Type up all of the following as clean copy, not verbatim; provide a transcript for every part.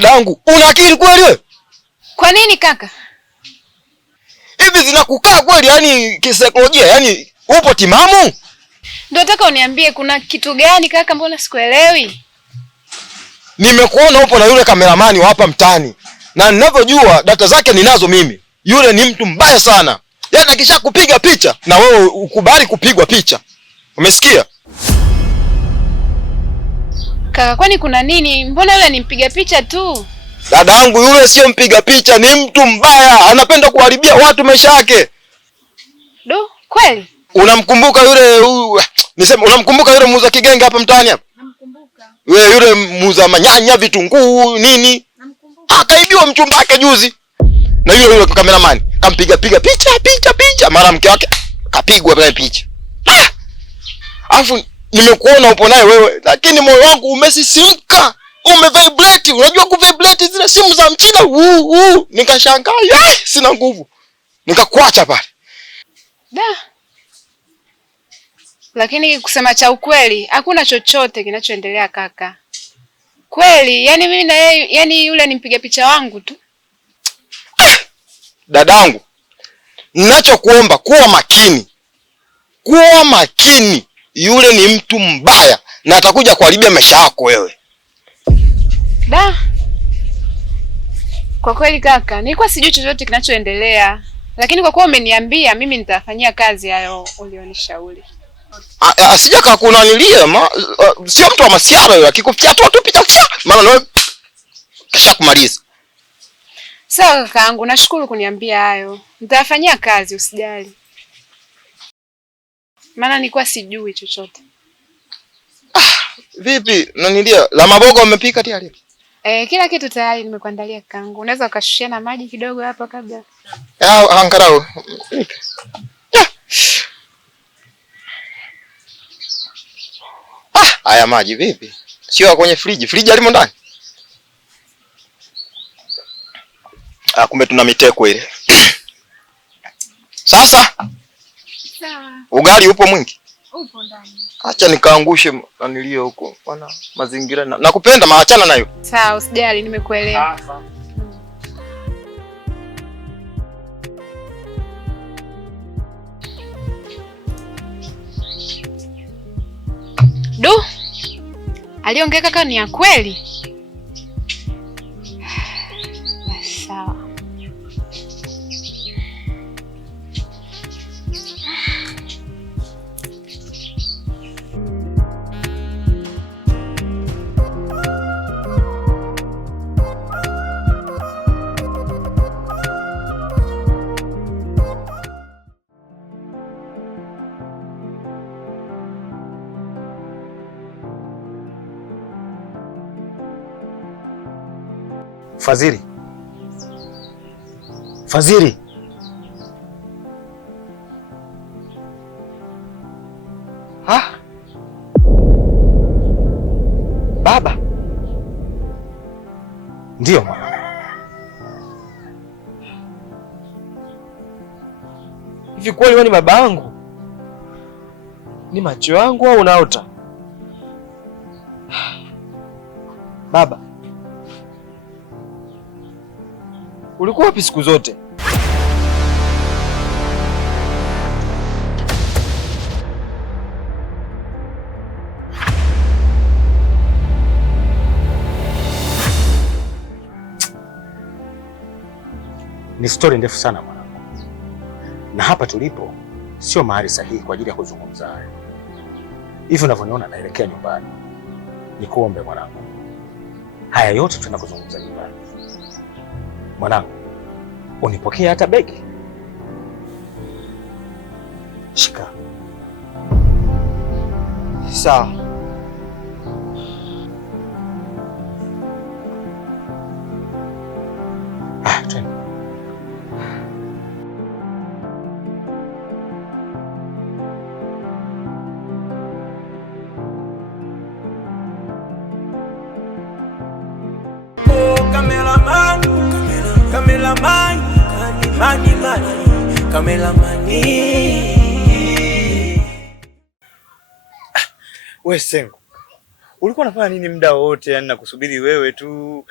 dadangu, una akili kweli wewe? Kwa nini kaka? Hivi zinakukaa kweli yani kisaikolojia, yani upo timamu? Ndio nataka uniambie kuna kitu gani kaka, mbona sikuelewi? Nimekuona upo na yule kameramani wa hapa mtaani. Na ninavyojua data zake ninazo mimi. Yule ni mtu mbaya sana. Yaani akisha kupiga picha na wewe ukubali kupigwa picha. Umesikia? Kaka, kwani kuna nini? Mbona yule ni mpiga picha tu? Dadangu, yule sio mpiga picha, ni mtu mbaya. Anapenda kuharibia watu maisha yake. Do, kweli? Unamkumbuka unamkumbuka yule muuza kigenge hapa mtaani hapa? Namkumbuka. Wewe yule muuza manyanya, vitunguu, nini? Namkumbuka. Akaibiwa mchumba wake juzi. Na yule cameraman kampiga picha mara mke wake kapigwa pale picha. Alafu nimekuona upo naye wewe, lakini moyo wangu umesisimka. Umevibrate. Unajua kuvibrate zile simu za mchina. Nikashangaa, sina nguvu. Nikakuacha pale. Da. Lakini kusema cha ukweli, hakuna chochote kinachoendelea kaka. Kweli, yani mimi na yeye, yani yule ni mpiga picha wangu tu. Dadangu, ninachokuomba kuwa makini. Kuwa makini. Yule ni mtu mbaya na atakuja kuharibia maisha yako wewe. Da. Kwa kweli kaka, nilikuwa sijui chochote kinachoendelea. Lakini kwa kuwa umeniambia, mimi nitafanyia kazi hayo ulionishauri. Asijaka kunanilia, sio mtu wa masiara yule, akikufyatua tu picha maana wewe kisha kumaliza. Sawa kakaangu, nashukuru kuniambia hayo. Nitafanyia kazi usijali. Maana nilikuwa sijui chochote. Vipi? Nanilia, la maboga umepika tayari? Kila kitu tayari nimekuandalia kakaangu. Unaweza ukashushia na maji kidogo hapa kabla. Angalau. Haya maji vipi? Sio kwenye friji. Friji alimo ndani. Kumbe tuna miteko ile. Sasa? Sawa. Ugali upo mwingi? Upo ndani. Acha nikaangushe anilio huko. Bwana mazingira nakupenda, maachana nayo. Sawa, usijali nimekuelewa. Sawa. Du. Aliongea kaka ni ya kweli? Sawa. Fadhili. Baba. Ndio mwana. Hivi kweli wewe ni baba yangu? Ni macho yangu au unaota? Baba. Ulikuwa wapi siku zote? Ni story ndefu sana mwanangu. Na hapa tulipo sio mahali sahihi kwa ajili ya kuzungumza haya. Hivi unavyoniona naelekea nyumbani. Nikuombe mwanangu. Haya yote tunakuzungumza nyumbani. Mwanangu, unipokea hata begi? Shika. Sawa. Twende. Kameramani. Wewe Sengo, ulikuwa unafanya nini muda wote? Yani nakusubiri wewe tu,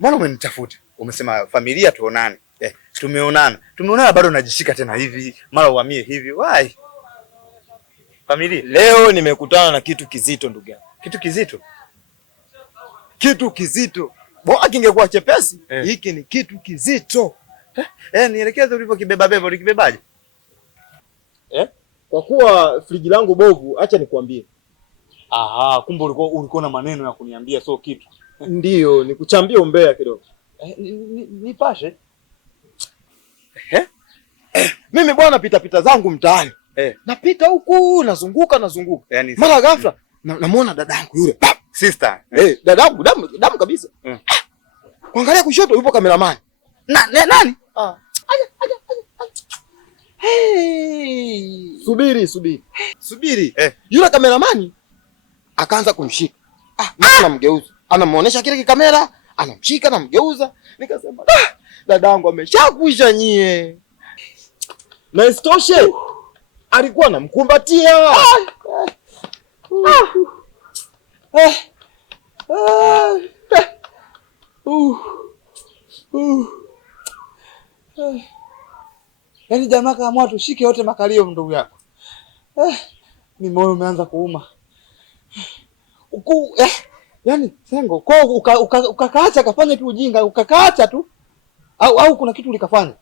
Mbona umenitafuta? Umesema familia tuonane. Tumeonana. Tumeonana bado najishika tena hivi, mara uhamie hivi. Why? Familia. Leo nimekutana na kitu kizito ndugu yangu. Kitu kizito? Kitu kizito. Bora kingekuwa chepesi. Hiki ni kitu kizito. Nielekeze ulivyokibeba beba, ulikibebaje? Kwa kuwa friji langu bovu, acha nikwambie. Aha, kumbe ulikuwa na maneno ya kuniambia sio kitu. Ndio, nikuchambie umbea kidogo. Nipashe. Mimi bwana pita zangu mtaani. Napita huku, nazunguka. Yaani mara ghafla namuona dadangu yule. Sister. Dadangu damu kabisa. Kuangalia kushoto yupo kameramani. Nani? Hey! Subiri. Yule kameramani akaanza kumshika. Anamgeuza. Anamuonesha kile kikamera, anamshika, anamgeuza. Nikasema, dadangu ameshakwisha nyie. Na isitoshe alikuwa anamkumbatia. Yaani jamaa kaamua tushike yote makalio ndugu yako. Ni moyo umeanza kuuma. Yaani Sengo, kwa ukakaacha kafanya tu ujinga, ukakaacha tu. Au kuna kitu ulikafanya?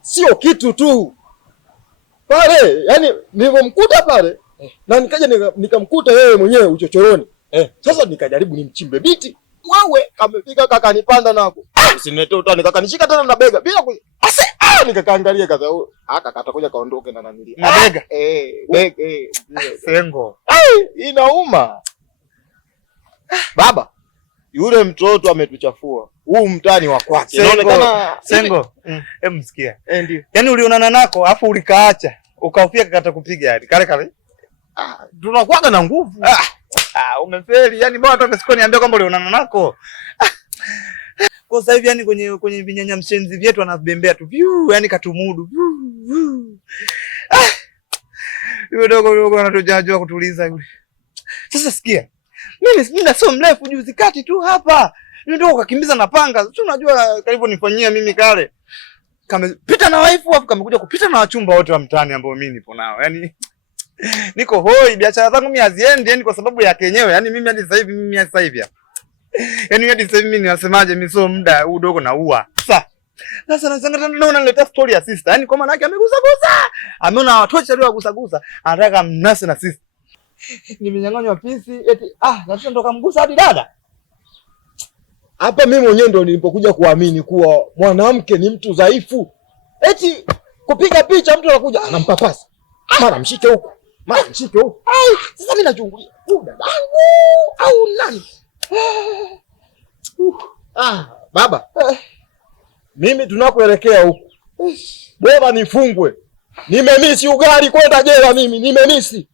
Sio kitu tu. Pale, yaani nilipomkuta pale na nikaja nikamkuta yeye mwenyewe uchochoroni. Sasa nikajaribu nimchimbe biti. Wewe kamefika kakanipanda nako. Usiniletee utani, kakanishika tena na bega bila nikakaangalia kaza huyo. Katakuja kaondoke na nanilia. Na bega? Bega. Sengo. Inauma. Baba, yule mtoto ametuchafua. Huu mtani wa kwake. Inaonekana Sengo. Msikia. Ndio. Yaani ulionana nako afu ulikaacha. Ukahofia kakata kupiga hadi. Kale. Tunakuaga na nguvu. Umefeli. Yaani bwana toka siku niambia kwamba ulionana nako. Kwa sasa hivi yani kwenye vinyanya mshenzi vyetu anabembea tu. Yaani katumudu. Yule dogo anatujajua kutuliza yule. Sasa sikia. Mimi sio mrefu juzi kati tu hapa. Ndio ukakimbiza na panga. Si unajua karibu nifanyia mimi kale. Kamepita na waifu afu kamekuja kupita na wachumba wote wa mtaani ambao mimi nipo nao. Yaani niko hoi, biashara zangu mimi haziendi yani kwa sababu ya kenyewe. Yaani mimi hadi sasa hivi yaani hadi sasa hivi mimi ninasemaje, mimi sio muda huu dogo na ua. Sasa nasanga tena naona naleta story ya sister. Yaani kwa maana yake amegusa. Ameona watu wote waliogusa. Anataka mnase na sister. Nimenyang'anywa pisi eti na sasa ndo kamgusa hadi dada. Hapa mimi mwenyewe ndo nilipokuja kuamini kuwa mwanamke ni mtu dhaifu. Eti kupiga picha mtu anakuja anampapasa. Mara mshike huko. Sasa mimi nachungulia. Dadangu au nani? Baba. Mimi tunakoelekea huko. Bora nifungwe. Nimemisi ugali kwenda jela mimi, nimemisi.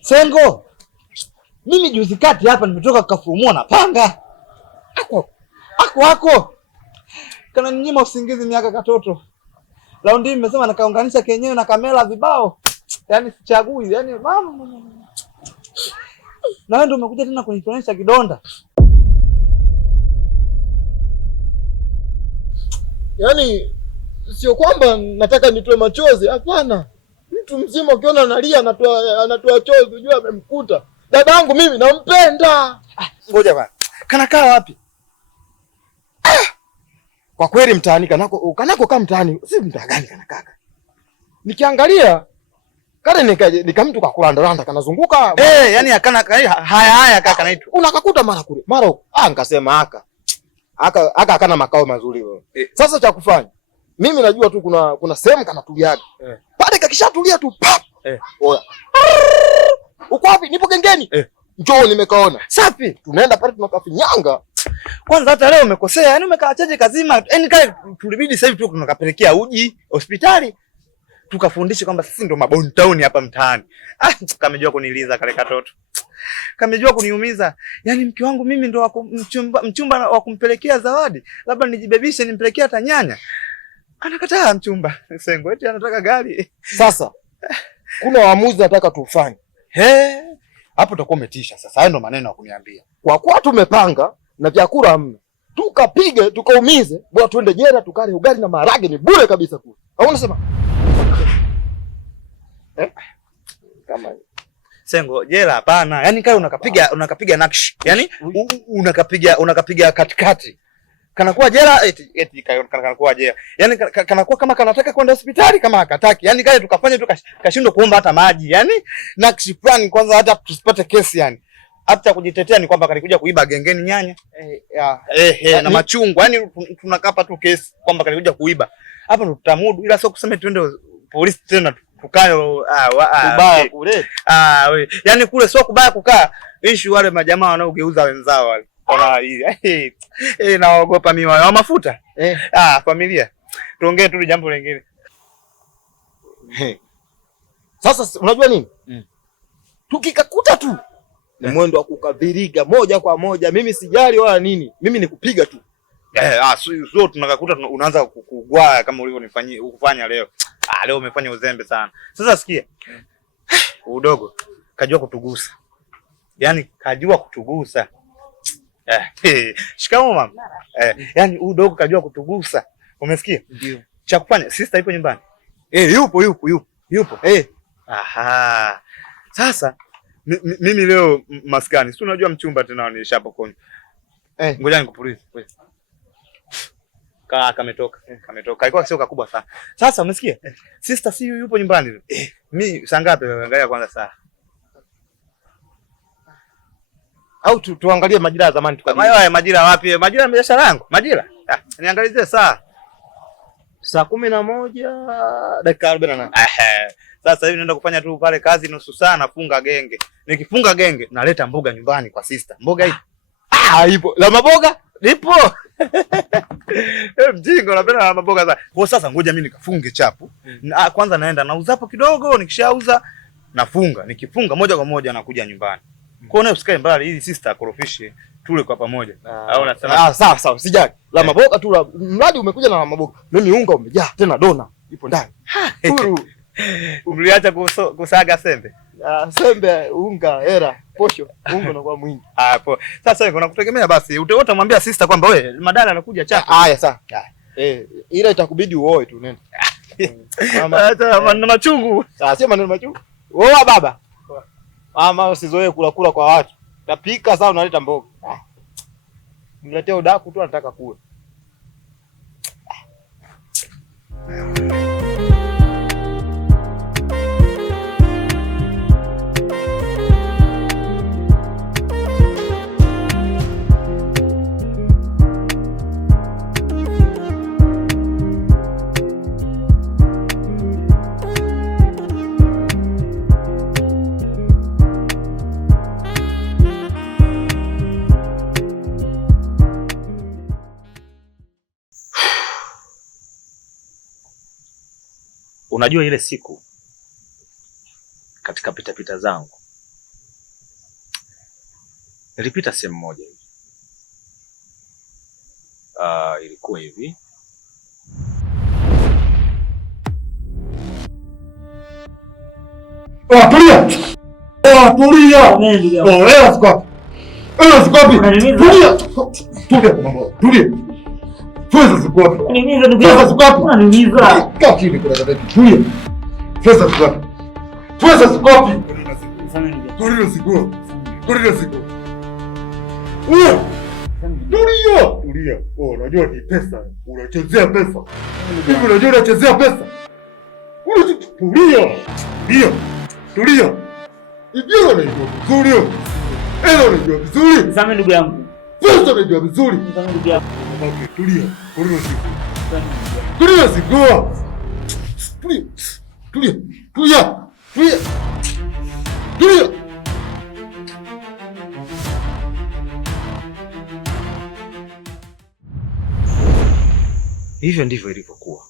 Sengo. Mimi juzi kati hapa nimetoka kukafumua na panga. Ako. Kana ninyima usingizi miaka katoto. Laundi nimesema nakaunganisha kenyewe na kamera vibao. Yaani sichagui, yaani mama. Na wewe ndio umekuja tena kunitonesha kidonda. Yaani sio kwamba nataka nitoe machozi, hapana. Mtu mzima ukiona analia anatoa chozi, unajua amemkuta. Dadangu mimi nampenda. Ngoja bwana. Kanakaa wapi? Kwa kweli mtaani kanako kama mtaani, si mtaa gani kanakaa? Nikiangalia kale nika mtu kakulandalanda kanazunguka. Yaani akana haya kaka naitwa. Unakakuta mara kule. Mara huko. Nikasema aka kana makao mazuri wewe. Sasa cha kufanya. Mimi najua tu kuna sehemu kanatuliaga. Pale kakishatulia tu pap. Oya. Uko wapi? Nipo gengeni. Njoo nimekaona. Safi. Tunaenda pale tunakafinyanga. Kwanza hata leo umekosea. Yaani umekaachaje kazima? Yaani kale tulibidi sasa hivi tu tunakapelekea uji hospitali. Tukafundishe kwamba sisi ndo mabon town hapa mtaani. Kamejua kuniliza kale katoto. Kamejua kuniumiza. Yaani mke wangu mimi ndo mchumba wa kumpelekea zawadi. Labda nijibebishe nimpelekea hata nyanya. Anakataa mchumba. Sengo eti anataka gari. Sasa kuna waamuzi nataka tufanye. Hapo utakuwa umetisha sasa. Hayo ndo maneno ya kuniambia. Kwa kuwa tumepanga na vyakula hamna, tukapige tukaumize, bora tuende jela tukale ugali na maharage, ni bure kabisa kule. Au unasema kama Sengo, jela hapana. Yaani kale unakapiga nakshi. Yaani unakapiga katikati. Kanakuwa jela eti kanakuwa jela. Yaani kanakuwa kama kanataka kwenda hospitali kama hakataki. Yaani kale tukafanya tukashindwa kuomba hata maji. Yaani nakshi plan kwanza hata tusipate kesi yani. Hata kujitetea ni kwamba kalikuja kuiba gengeni nyanya. Na machungwa. Yaani tunakapa tu kesi kwamba kalikuja kuiba. Hapa ndo tutamudu, ila sio kusema tuende polisi tena tukayo kubaya kule. We. Yaani kule sio kubaya kukaa. Issue wale majamaa wanaogeuza wenzao wale. Naogopa mimi wa mafuta. Familia. Tuongee tu jambo lingine. Sasa unajua nini? Tukikakuta tu ni mwendo wa kukadhiriga moja kwa moja. Mimi sijali wala nini. Mimi ni kupiga tu. Sio tunakakuta unaanza kugwaa kama ulivyofanya leo. Leo umefanya uzembe sana. Sasa sikia. Udogo kajua kutugusa. Yaani kajua kutugusa. Shikamoo mama. Yaani udogo kajua kutugusa. Umesikia? Ndio. Cha kufanya sister ipo nyumbani. Yupo. Aha. Sasa mimi leo maskani. Si unajua mchumba tena nilishapokonya. Ngoja nikupulize. Kametoka. Haikuwa sio kubwa sana. Sasa umesikia? Sister si yupo nyumbani. Mimi saa ngapi? Angalia kwanza saa. Au tuangalie majira ya zamani tukabili. Majira wapi? Majira ya biashara yangu. Majira? Niangalizie saa. Saa 11 dakika 48. Sasa hivi naenda kufanya tu pale kazi nusu saa nafunga genge. Nikifunga genge naleta mboga nyumbani kwa sister. Mboga hii. Ipo. La maboga? Lipo. Mjingo napenda la maboga sana. Kwa sasa ngoja mimi nikafunge chapu. Kwanza naenda nauza hapo kidogo, nikishauza nafunga. Nikifunga moja kwa moja nakuja nyumbani. Kwa hiyo usikae mbali ili sister akorofishe tule kwa pamoja. Au unasema sawa, sijali. La maboga tu, mradi umekuja na la maboga. Mimi unga umejaa tena dona ipo ndani. Huru. Umliacha kusaga sembe. Sembe unga era posho unga unakuwa mwingi. Hapo. Sasa hivi nakutegemea basi. Utamwambia sister kwamba wewe madala anakuja chapa. Haya sawa. Ila itakubidi uoe tu nenda. Hata maneno machungu. Sio maneno machungu. Oa baba. Mama usizoee kula kwa watu. Tapika sawa unaleta mboga. Niletea udaku tu nataka kula. Unajua ile siku katika pitapita zangu nilipita sehemu moja hivi. Ilikuwa hivi. Tulia. Tulia. Pesa ziko wapi? Pesa ziko wapi? Unaniuliza. Kaa chini kuna dada. Tulia. Pesa ziko wapi? Pesa ziko wapi? Tulia ziko. Tulia. Unajua ni pesa. Unachezea pesa. Hivi unajua unachezea pesa? Tulia. Ibio unajua vizuri. Unajua vizuri. Sasa ndugu yangu. Pesa unajua vizuri. Sasa ndugu yangu. Okay, tulia. Tulia. Hivyo ndivyo ilivyokuwa.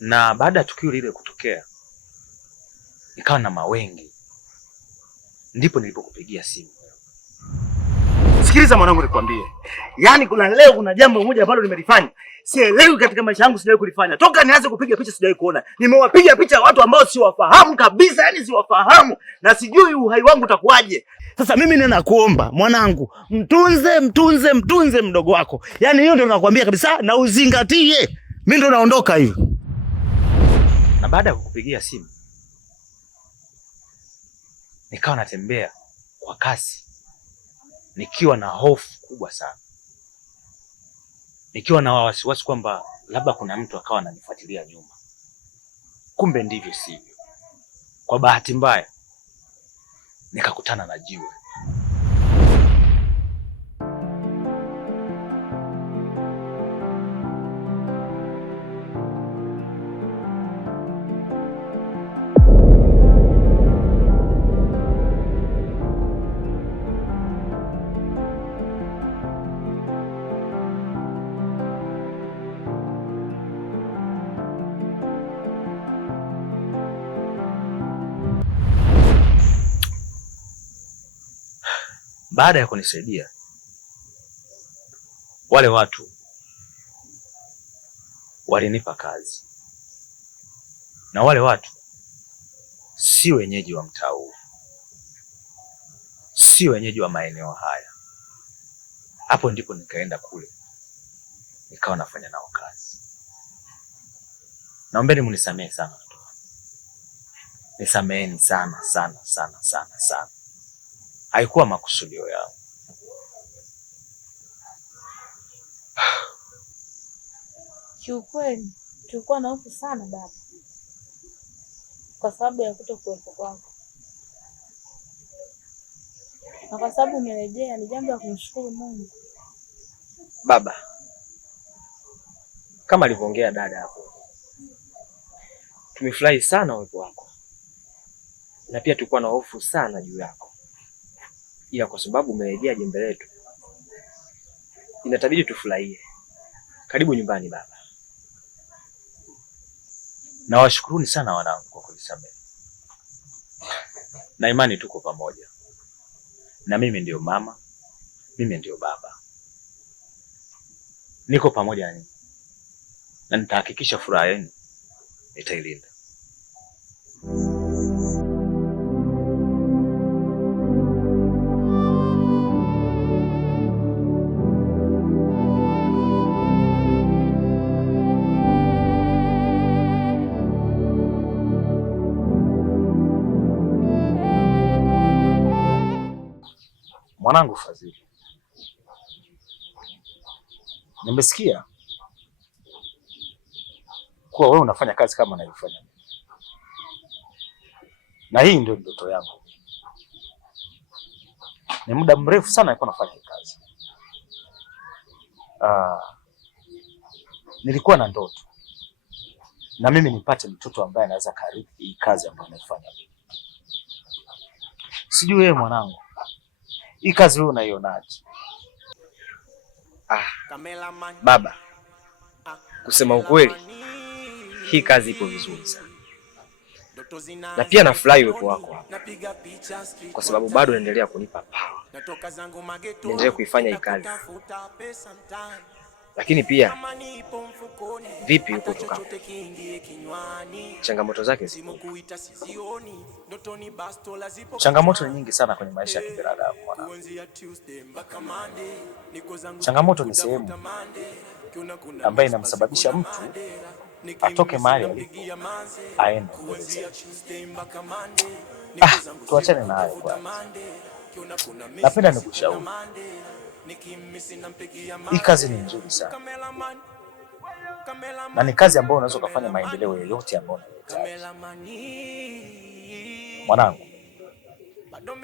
Na baada ya tukio lile kutokea, nikawa na mawengi. Ndipo nilipokupigia simu. Sikiliza mwanangu, nikwambie. Yaani kuna jambo moja ambalo nimelifanya. Sielewi katika maisha yangu, sijawahi kulifanya. Toka nianze kupiga picha sijawahi kuona. Nimewapiga picha watu ambao siwafahamu kabisa, yani siwafahamu na sijui uhai wangu utakuwaje. Sasa mimi ninakuomba mwanangu, mtunze mdogo wako. Yaani hiyo ndio nakwambia kabisa, na uzingatie. Mimi ndo naondoka hivi. Na baada ya kukupigia simu nikawa natembea kwa kasi, nikiwa na hofu kubwa sana, nikiwa na wasiwasi kwamba labda kuna mtu akawa ananifuatilia nyuma. Kumbe ndivyo sivyo. Kwa bahati mbaya nikakutana na jiwe. Baada ya kunisaidia, wale watu walinipa kazi, na wale watu si wenyeji wa mtaa huu, si wenyeji wa maeneo haya. Hapo ndipo nikaenda kule, nikawa nafanya nao kazi. Naombeni munisamehe sana, nisameheni sana sana sana sana sana. Haikuwa makusudio yao. Kiukweli tulikuwa na hofu sana baba, kwa sababu ya kutokuwepo kwako, na kwa sababu umerejea ni jambo la kumshukuru Mungu. Baba, kama alivyoongea dada hapo, tumefurahi sana uwepo wako, na pia tulikuwa na hofu sana juu yako, ila kwa sababu umerejea jembe letu inatabidi tufurahie. Karibu nyumbani baba. Na washukuruni sana wanangu kwa kunisamehe. Na imani tuko pamoja. Na mimi ndio mama, mimi ndio baba. Niko pamoja na ninyi. Na nitahakikisha furaha yenu nitailinda. Mwanangu Fadhili, nimesikia kuwa wewe unafanya kazi kama ninavyofanya mimi, na hii ndio ndoto yangu. Ni muda mrefu sana nilikuwa nafanya hii kazi. Nilikuwa na ndoto na mimi nipate mtoto ambaye anaweza karithi hii kazi ambayo naifanya mimi. Sijui wewe mwanangu, hii kazi wewe unaionaje? Baba, kusema ukweli hii kazi ipo vizuri sana, na pia nafurahi uwepo wako hapa, kwa sababu bado unaendelea kunipa power niendelee kuifanya hii kazi. Lakini pia vipi huko tukao, changamoto zake zipo? Changamoto ni nyingi sana kwenye maisha ya kibinadamu mwanangu. Changamoto ni sehemu ambayo inamsababisha mtu atoke mahali alipo aende mbele zaidi. Tuachane na hayo kwanza. Napenda nikushauri, hii kazi ni nzuri sana, na ni kazi ambayo unaweza kufanya maendeleo yoyote ambayo unahitaji. Mwanangu,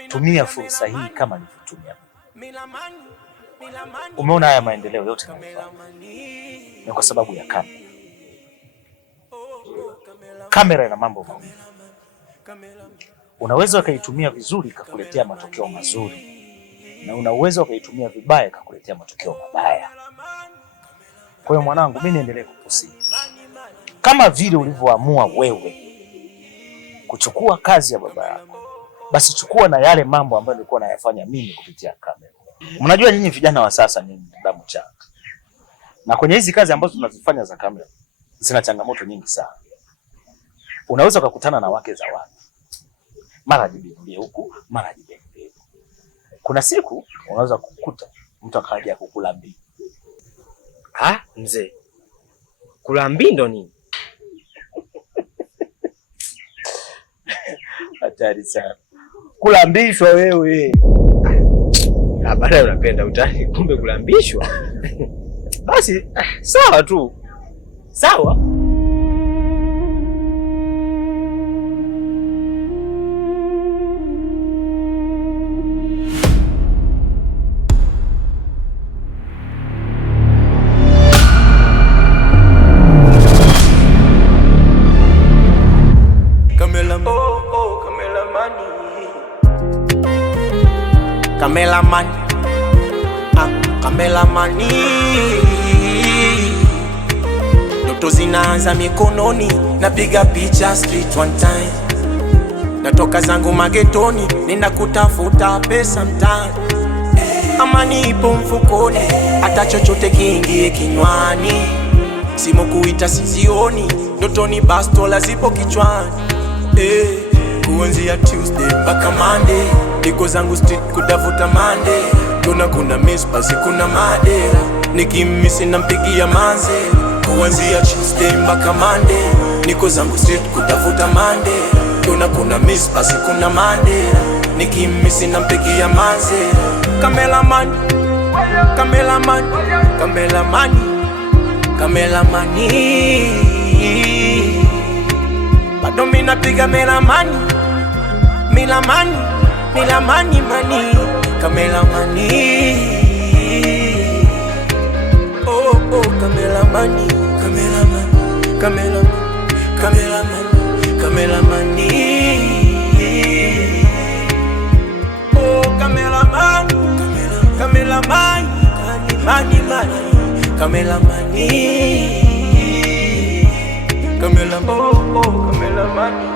tumia fursa hii kama nilivyotumia. Umeona haya maendeleo yote ni kwa sababu ya kamera. Kamera ina mambo mawili. Unaweza ukaitumia vizuri ikakuletea matokeo mazuri, na unaweza ukaitumia vibaya ikakuletea matokeo mabaya. Kwa hiyo mwanangu, mimi niendelee kukusihi, kama vile ulivyoamua wewe kuchukua kazi ya baba yako, basi chukua na yale mambo ambayo nilikuwa nayafanya mimi kupitia kamera. Mnajua nyinyi vijana wa sasa ni damu changa. Na kwenye hizi kazi ambazo tunazifanya za kamera zina changamoto nyingi sana. Unaweza kukutana na wake za watu. Mara jibie huku, mara jibie. Kuna siku unaweza kukuta mtu akaja kukulambia. Mzee. Kulambia ndo nini? Hatari sana. Kulambishwa wewe. Baadaye unapenda utani, kumbe kulambishwa. Basi sawa tu. Sawa. Kamelamani, ndoto zinaanza mikononi, napiga picha street one time. Natoka zangu magetoni, nenda kutafuta pesa mtaani. Amani ipo mfukoni, hata chochote kiingie kinywani. Simu kuita sizioni, ndotoni bastola zipo kichwani. Kuanzia Tuesday mpaka Monday, niko zangu street kutafuta Monday. Kuna miss basi kuna madera, nikimisi nampigia manze. Kuanzia Tuesday mpaka Monday, niko zangu street kutafuta Monday. Kuna miss basi kuna madera, nikimisi nampigia manze. Kamelamani, kamelamani, kamelamani, kamelamani, bado mimi napiga melamani, milamani, milamani mani. Kamelamani, oh kamelamani, kamelamani, kamelamani, kamelamani, kamelamani, oh kamelamani, kamelamani, mani mani, kamelamani, kamelamani, oh kamelamani.